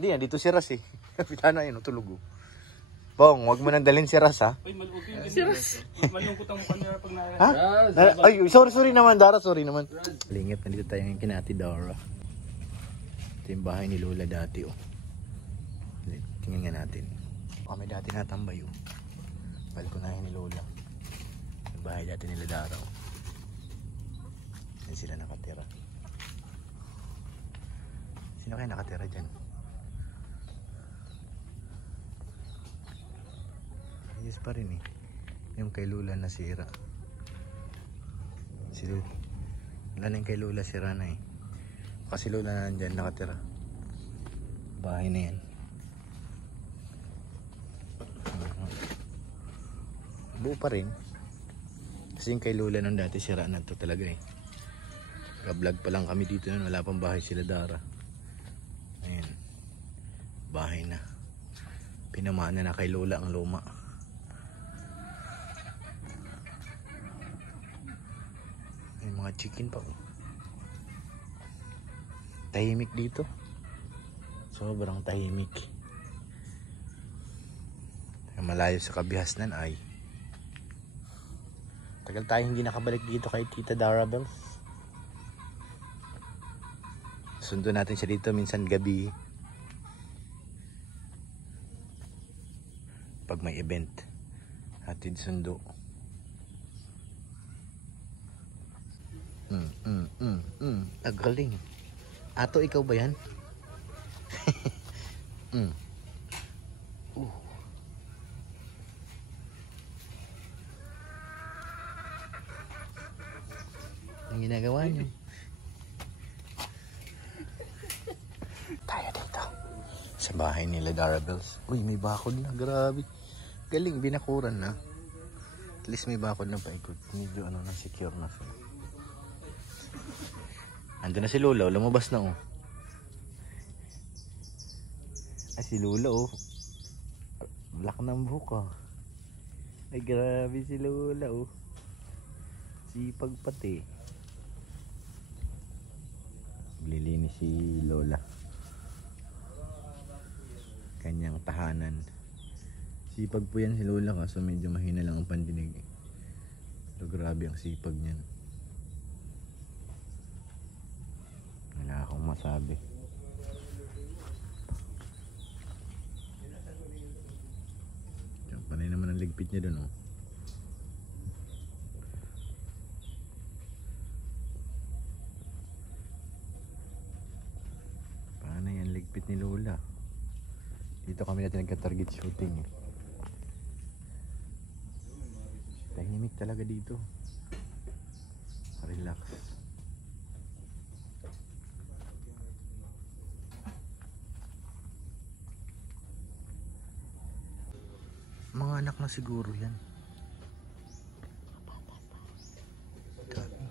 Hindi yan, dito si Ras eh. Kapitana yun, tulog oh. Bong, wag mo nang dalhin si Ras ha. Ay, malungkot yun. Si Ras. Malungkot ang mukha niya pag nara. Ha? Ay, sorry naman, Dara, sorry naman. Lingit, nandito tayo ngayon kina Ate Dara. Ito yung bahay ni Lola dati oh. Tingnan nga natin. Kami dati natambay oh. Balkonahin ni Lola. Yung bahay dati nila Dara oh. Yan sila nakatira. Sino kaya nakatira dyan? Ayos pa rin eh. Yung kay Lola nasira. Si Lola. Wala na yung kay Lola sira na eh. Kasi Lola na nandyan nakatira. Bahay na yan. Buo pa rin. Kasi yung kay Lola nung dati sira na to talaga eh. Ka-vlog pa lang kami dito nun. Wala pang bahay sila Dara. Ayan. Bahay na. Pinamana na kay Lola ang luma. May mga chicken pa. Tahimik dito. Sobrang tahimik. Malayo sa kabihasnan ay. Tagal tayo hindi nakabalik dito kay Tita Dara Bells. Sundo natin siya dito minsan gabi. Pag may event. Hatid sundo. Agaling. Ato, ikaw ba yan? Ang ginagawa niyo? Tayo dito. Sa bahay nila Dara Bells. Uy, may bakod na. Grabe. Galing, binakuran na. At least may bakod na paikot. Medyo ano na, secure na siya. Andun na si Lola, lumabas na oh. Ay si Lola oh. Black ng buhok oh. Ay grabe si Lola oh. Sipag pati. Lilinis si Lola. Kanyang tahanan. Sipag po yan si Lola kaso medyo mahina lang ang pandinig. Pero grabe ang sipag niyan. Wala akong masabi. Diyan, panay naman ang ligpit niya dun oh. Panay ang ligpit ni Lola. Dito kami natin nagka-target shooting eh. Tahimik talaga dito. Relax. Mga anak na siguro yan. Dami.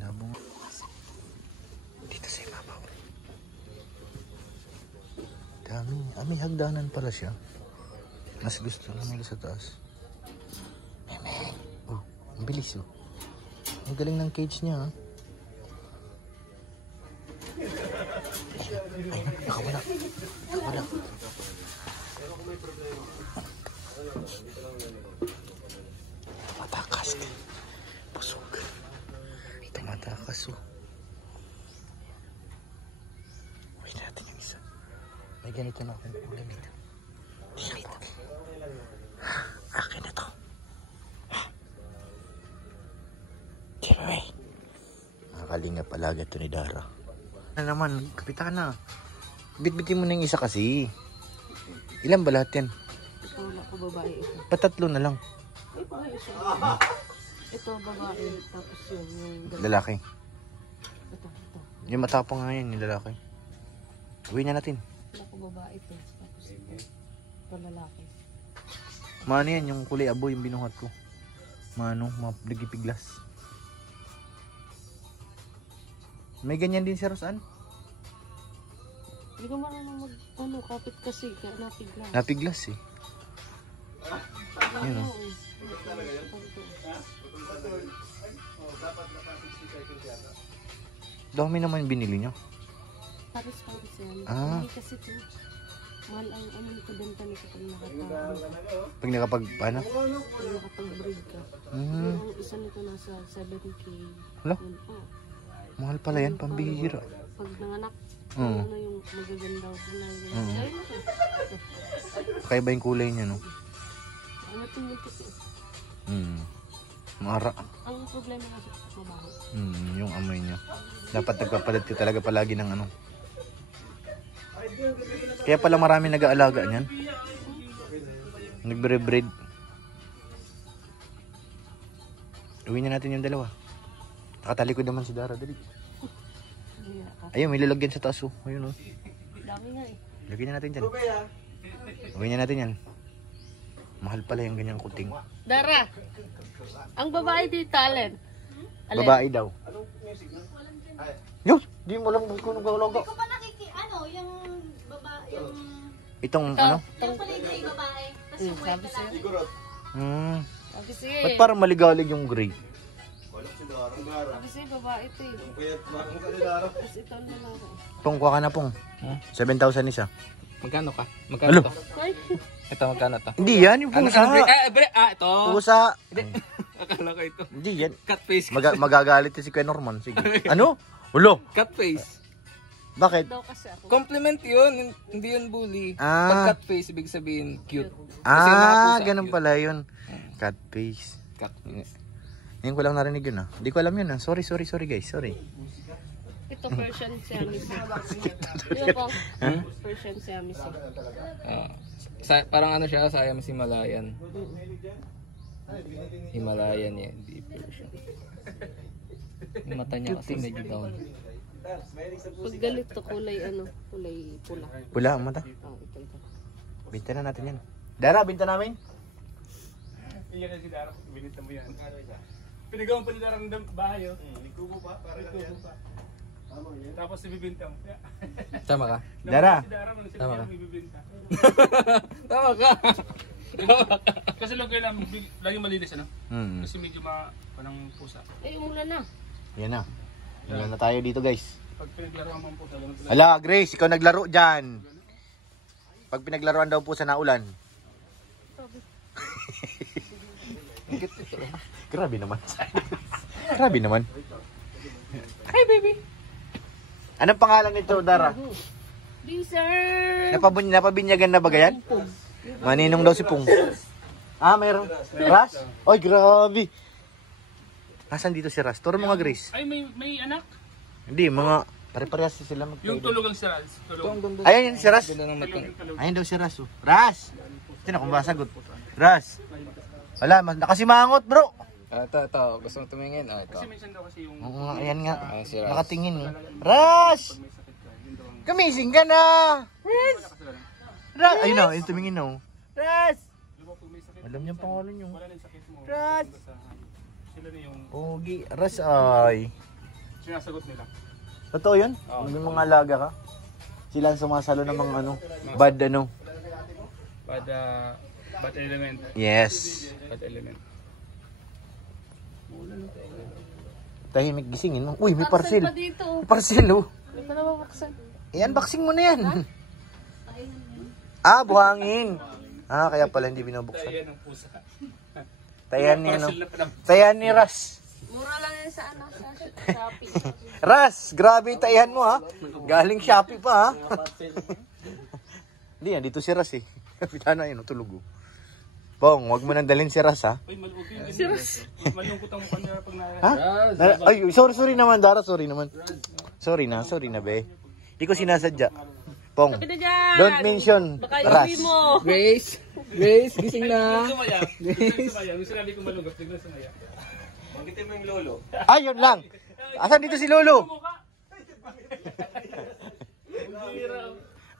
Labong. Dito sa ibabaw. Dami. May hagdanan pala siya. Mas gusto na nila sa taas. Meme. Oh, ang bilis oh. Ang galing ng cage niya ha. Ay, nakawala. Nakawala. Tumatakas. Pusog. Tumatakas oh. Uwi natin yung isa. May ganito na akong ulam dito. Dito. Akin na to. Giveaway. Nakakalingap alaga ito ni Dara. Ano naman, kapitana. Bitbitin mo na yung isa kasi. Ilan ba lahat yan? Ito wala ko babae ito. Patatlo na lang. Ay, pa isa. Ito babae, tapos yung Lalaki. Ito. Yung matapang nga yan, yung lalaki. Uwi na natin. Wala ko babae ito. Tapos ito lalaki. Maano yan, yung kulay abo yung binuhat ko. Maano, mapiglas. May ganyan din si Rosan. Hindi ko marunong kapit kasi, kaya napiglas. Napiglas eh. Yun o. Dami naman binili nyo. Paris yan. Ah. Hindi kasi ito. Mahal ang ano nito benta nito pag Pag nakapag, paano? nakapag-breed ka. Hmm. Yung isa nito nasa 7K. Hala? Yun po. Mahal pala yan, pambihira. Pag nanganak, Oo. ano yung magaganda ko na yun. Oo. Ayun ito. Kaya ba yung kulay niya, no? Ano ito yung ito? Mara. Ang problema na sa mabaho. Yung amoy niya. Dapat nagpapalit ka talaga palagi ng ano. Kaya pala marami nag-aalaga niyan. Nagbre-breed. Uwi na natin yung dalawa. Nakatalikod naman si Dara. Dali. Ayun, may lalagyan sa taas. Oh. Ayun, oh. Dami nga eh. Lagyan na natin dyan. Uwi na natin yan. Mahal pala yung ganyang kuting. Dara! Ang babae di talent. Alin? Babae daw. Yo, di mo alam kung nag-aalaga. Hindi ko pa ano, yung yung Itong Ito, ano? yung paligay babae. Tapos yung sabi white sa'yo. Hmm. Sabi sige. Ba't parang maligalig yung gray? Sabi sige, babae ito eh. Tapos ito ang lalaki. Pong, kuha ka na pong. 7,000 isa. Magkano ka? Magkano Alo. to? Ay, Ito, magkano to? Hindi yan, yung Ano, pusa. ito. Pusa. Akala ko ito. Hindi yan. Cut face. Magagalit si Kuya Norman. Sige. Ano? Ulo. Cut face. Bakit? daw kasi ako. Compliment yun. Hindi yun bully. Ah. Pag cut face, ibig sabihin cute. Kasi yung mga Ah, pusa, ganun cute. pala yun. Cat face. Cut face. Ngayon ko lang narinig yun ah. Hindi ko alam yun ah. Sorry guys. Sorry. Ito Persian Siamese. Ito po. Persian Siamese. Parang ano siya, Siamese Himalayan. Himalayan yan, hindi Persian. Yung mata niya kasi medyo down. Pag galit to, kulay ano, kulay pula. Pula ang mata. Oh, ito. Binta na natin yan. Dara, binta namin. Iyan na si Dara, binita mo yan. Pinigawan pa ni Dara ng bahay, oh. Nagkubo pa, parang ganyan. Tapos ibibinta mo. Tama ka? Dara. Si Dara, man, Tama ka. ibibinta. Tama ka! Kasi lagi malinis, ano? Hmm. Kasi medyo parang pusa. Eh, umulan na. Yan na. Yan na tayo dito guys. Pag pinaglaro ang mga pusa, ganun talaga. Ala, Grace, ikaw naglaro dyan. Pag pinaglaruan daw po sa naulan. Grabe naman. Grabe naman. Hi, baby. Anong pangalan nito, Dara? Dessert. Napabinyagan na ba gayan? Maninong daw si Pung. Ah, mayroon. Ras? Oy, grabe. Asan dito si Ras? Turo mo nga, Grace. Ay, may anak? Hindi, mga pare-parehas sila Yung magkaiba. tulog ang siral. Tulog. Ayan yun si Ras. Ganda ng mata. Ayan daw si Ras. Oh. Ras! Sino kung ba sagot? Ras! Wala, nakasimangot bro. Ito. Gusto mo tumingin? Ito. Kasi minsan daw kasi yung Oo nga, ayan nga. Ayan si Ras. Nakatingin eh. Ras! may sakit ka, yun daw ang Kamising ka na! Ras! kasalanan. Ras! Ayun na, ayun tumingin na. Oh. Ras! Diba pag may sakit, Alam niya ang pangalan niyo. wala na yung sakit mo. Ras! punta sa- Sila na yung Pogi. Ras ay. sinasagot nila. Totoo yun? Yung mga alaga ka? Sila ang sumasalo ng mga ano? Bad ano? Bad element. Yes. Bad element. Tahimik gisingin mo. Uy, may Parcel parcel. pa dito. May parcel oh. May pa naman parcel. I-unboxing mo na yan. Ah, buhangin. Ah, kaya pala hindi binubuksan. Ayan ang pusa. Tayan ni ano? Parcel na pala. Tayan ni Ras. Mura lang yan sa ano, sa Shopee. Ras, grabe yung tayan mo ha. Galing Shopee pa ha. Hindi yan, dito si Ras eh. Kapitana yun, tulog oh. Pong, wag mo nang dalhin si Ras ha. Uy, malugot yun. Serious? Malungkot ang mukha niya pag Ha? Ay, sorry naman Dara, sorry naman. Sorry na be. Hindi ko sinasadya. Pong, Sabi na dyan. don't mention Baka Ras. iuwi mo. Grace, gising na. Sumaya. Sumaya. Yung sinabi ko malugot, biglang sumaya. Banggitin mo yung lolo. Ayun lang. Asan dito si Lolo?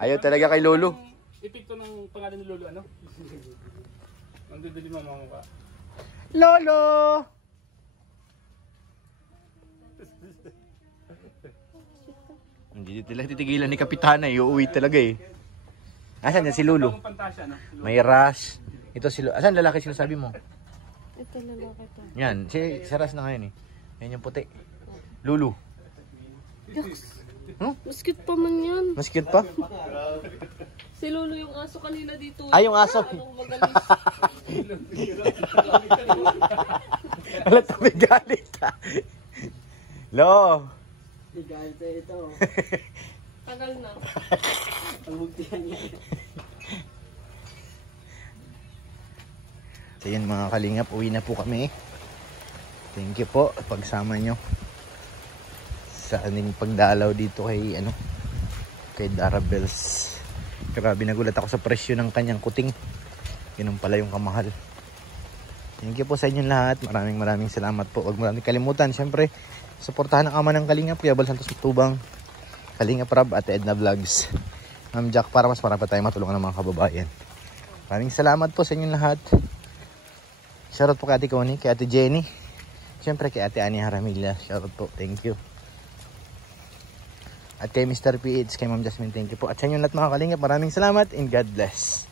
Ayaw talaga kay Lolo. Epekto ng pangalan ni Lolo, ano? Ang duduli mo mga mukha. Lolo! Hindi talaga titigilan ni Kapitana eh. Uuwi talaga eh. Asan yan si Lolo? Bagong pantasya, no? May Ras. Ito si Lolo. Asan lalaki sinasabi mo? Ito lalaki to. Yan. Si Ras na ngayon eh. Yan yung puti. Lulu. Mas cute pa man yan. Mas cute pa? Si Lolo yung aso kanina dito. Ay, yung aso. Anong magaling. Wala may galit ha. Lo. Galit sa ito. Tagal na. Ang bugtihan niya. So yun mga kalingap, uwi na po kami. Thank you po pagsama nyo sa aning pagdalaw dito kay kay Darabels. Grabe, nagulat ako sa presyo ng kanyang kuting. Ganun pala yung kamahal. Thank you po sa inyong lahat. Maraming salamat po. Huwag mo natin kalimutan, syempre, suportahan ang ama ng Kalingap, Kuya Bal Santos Tubang, Kalingap Rab at Edna Vlogs, Ma'am Jack, para mas marami pa tayong matulungan ng mga kababayan. Maraming salamat po sa inyong lahat. Shoutout po kay Ate Connie, kay Ate Jenny, syempre kay Ate Ani Haramilla. Shoutout po, thank you. At kay Mr. PH, kay Ma'am Jasmine, thank you po. At sa inyong lahat mga Kalingap, maraming salamat and God bless.